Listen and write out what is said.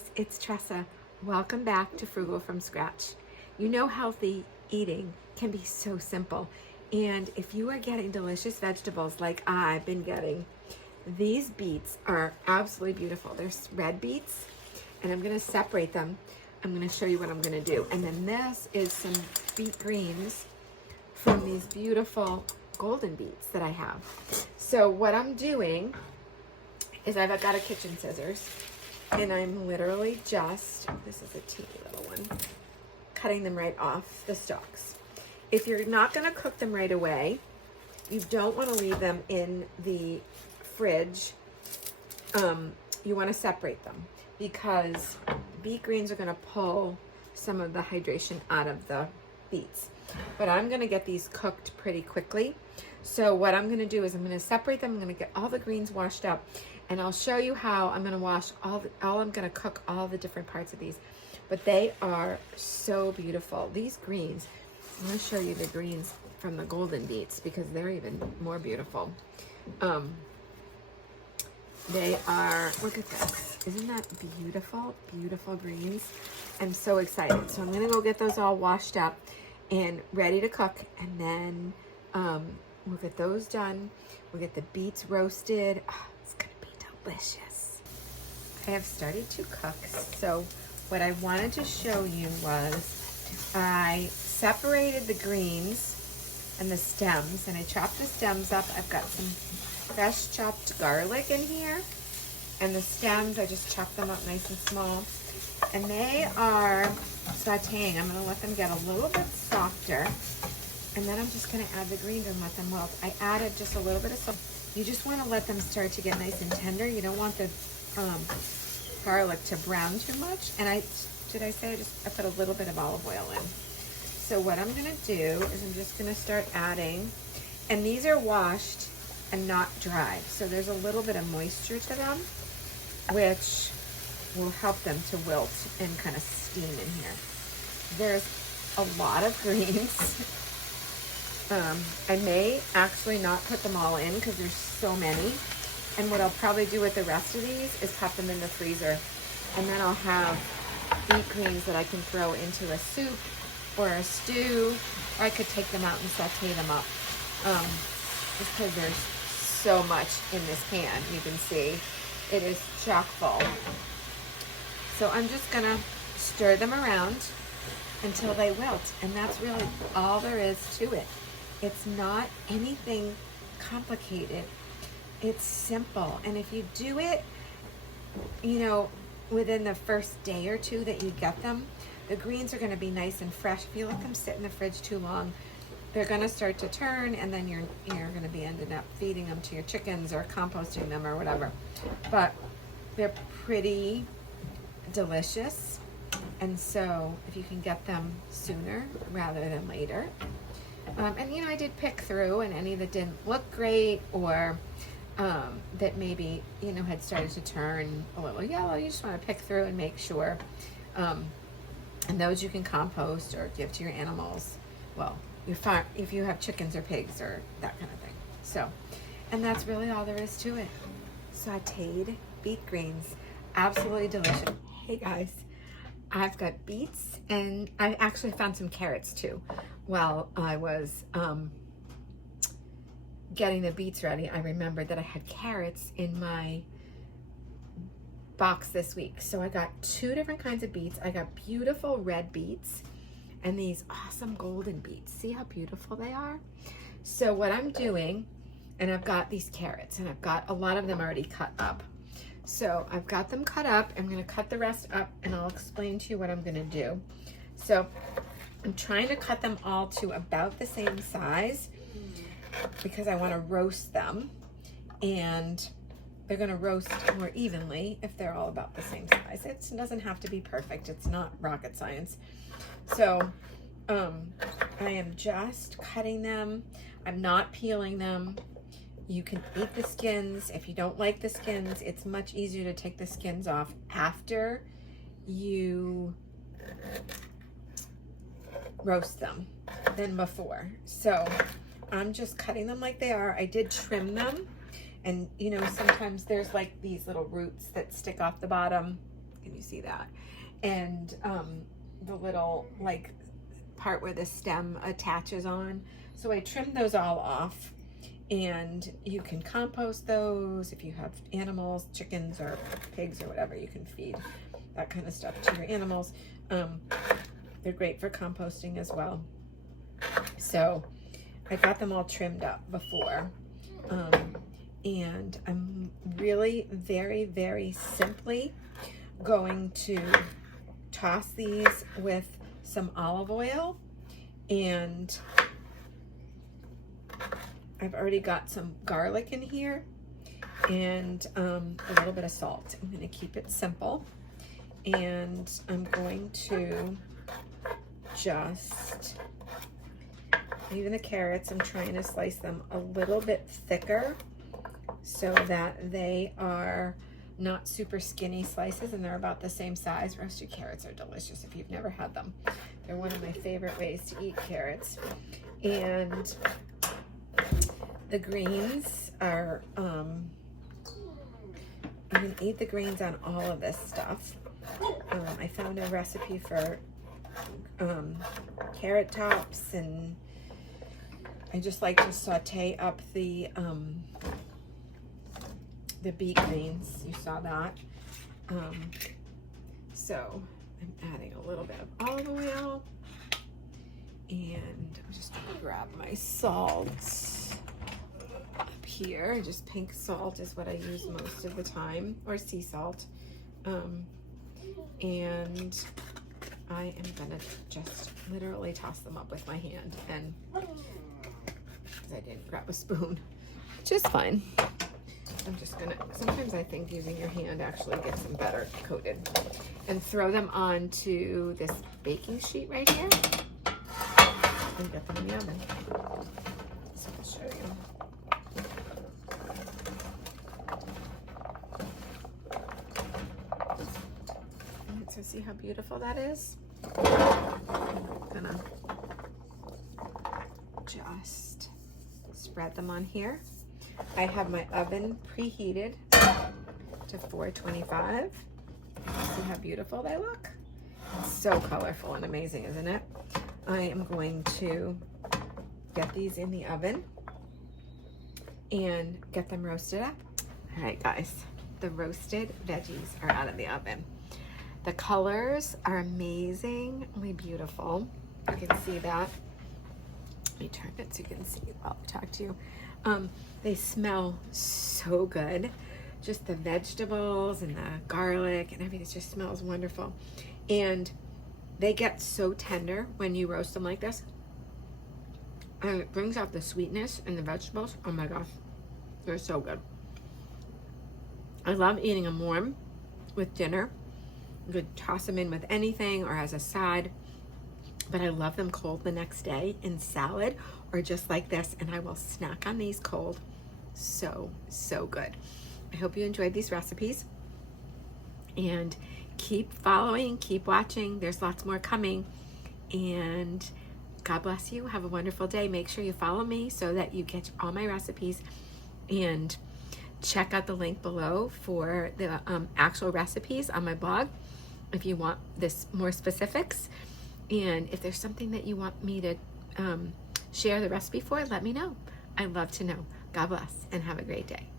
guys, it's Tresa. Welcome back to Frugal from Scratch. You know, healthy eating can be so simple. And if you are getting delicious vegetables like I've been getting, these beets are absolutely beautiful. They're red beets, and I'm going to separate them. I'm going to show you what I'm going to do. And then this is some beet greens from these beautiful golden beets that I have. So what I'm doing is I've got a kitchen scissors, and I'm literally just, this is a teeny little one, cutting them right off the stalks. If you're not going to cook them right away, you don't want to leave them in the fridge. You want to separate them because beet greens are going to pull some of the hydration out of the beets. But I'm going to get these cooked pretty quickly. So what I'm going to do is I'm going to separate them. I'm going to get all the greens washed up, and I'll show you how I'm going to wash I'm going to cook all the different parts of these. But they are so beautiful. These greens, I'm going to show you the greens from the golden beets because they're even more beautiful. They are, look at this. Isn't that beautiful? Beautiful greens. I'm so excited. So I'm going to go get those all washed up and ready to cook, and then we'll get those done. We'll get the beets roasted. Oh, it's gonna be delicious. I have started to cook. So what I wanted to show you was I separated the greens and the stems, and I chopped the stems up. I've got some fresh chopped garlic in here, and the stems, I just chopped them up nice and small. And they are sauteing. I'm going to let them get a little bit softer, and then I'm just going to add the greens and let them wilt. I added just a little bit of salt. You just want to let them start to get nice and tender. You don't want the garlic to brown too much. And I put a little bit of olive oil in. So what I'm going to do is I'm just going to start adding, and these are washed and not dried. So there's a little bit of moisture to them, which will help them to wilt and kind of steam in here. There's a lot of greens. I may actually not put them all in because there's so many. And what I'll probably do with the rest of these is pop them in the freezer. And then I'll have beet greens that I can throw into a soup or a stew, or I could take them out and saute them up. Just because there's so much in this pan. You can see it is chock full. So I'm just gonna stir them around until they wilt, and that's really all there is to it. It's not anything complicated. It's simple, and if you do it, you know, within the first day or two that you get them, the greens are gonna be nice and fresh. If you let them sit in the fridge too long, they're gonna start to turn, and then you're gonna be ending up feeding them to your chickens or composting them or whatever. But they're pretty delicious, and so if you can get them sooner rather than later, and you know, I did pick through, and any that didn't look great or that maybe, you know, had started to turn a little yellow, you just want to pick through and make sure, and those you can compost or give to your animals. Well, if you have chickens or pigs or that kind of thing. So, and that's really all there is to it. Sauteed beet greens, absolutely delicious. Hey guys, I've got beets, and I actually found some carrots too. While I was getting the beets ready, I remembered that I had carrots in my box this week. So I got two different kinds of beets. I got beautiful red beets and these awesome golden beets. See how beautiful they are? So what I'm doing, and I've got these carrots, and I've got a lot of them already cut up. So I've got them cut up. I'm gonna cut the rest up, and I'll explain to you what I'm gonna do. So I'm trying to cut them all to about the same size because I wanna roast them, and they're gonna roast more evenly if they're all about the same size. It doesn't have to be perfect. It's not rocket science. So I am just cutting them. I'm not peeling them. You can eat the skins. If you don't like the skins, it's much easier to take the skins off after you roast them than before. So I'm just cutting them like they are. I did trim them, and you know, sometimes there's like these little roots that stick off the bottom. Can you see that? And the little like part where the stem attaches on. So I trimmed those all off, and you can compost those if you have animals, chickens or pigs or whatever. You can feed that kind of stuff to your animals. They're great for composting as well. So I got them all trimmed up before. And I'm really very, very simply going to toss these with some olive oil, and I've already got some garlic in here and a little bit of salt. I'm going to keep it simple, and I'm going to just, even the carrots, I'm trying to slice them a little bit thicker so that they are not super skinny slices, and they're about the same size. Roasted carrots are delicious if you've never had them. They're one of my favorite ways to eat carrots. And the greens are, you can eat the greens on all of this stuff. I found a recipe for carrot tops, and I just like to saute up the beet greens. You saw that. So I'm adding a little bit of olive oil, and I'm just gonna grab my salt up here. Just pink salt is what I use most of the time, or sea salt. And I am gonna just literally toss them up with my hand, and because I didn't grab a spoon, which is fine. I'm just gonna, sometimes I think using your hand actually gets them better coated, and throw them onto this baking sheet right here and get them in the oven. So I'll show you. Alright, so see how beautiful that is? I'm gonna just spread them on here. I have my oven preheated to 425. See how beautiful they look? So colorful and amazing, isn't it? I am going to get these in the oven and get them roasted up. All right, guys, the roasted veggies are out of the oven. The colors are amazingly beautiful. You can see that. Let me turn it so you can see while I talk to you. They smell so good. Just the vegetables and the garlic and everything, it just smells wonderful. And they get so tender when you roast them like this. And it brings out the sweetness in the vegetables. Oh my gosh, they're so good. I love eating them warm with dinner. You could toss them in with anything or as a side. But I love them cold the next day in salad or just like this, and I will snack on these cold. So, so good. I hope you enjoyed these recipes, and keep following, keep watching. There's lots more coming, and God bless you. Have a wonderful day. Make sure you follow me so that you get all my recipes, and check out the link below for the actual recipes on my blog if you want this more specifics. And if there's something that you want me to share the recipe for, let me know. I'd love to know. God bless and have a great day.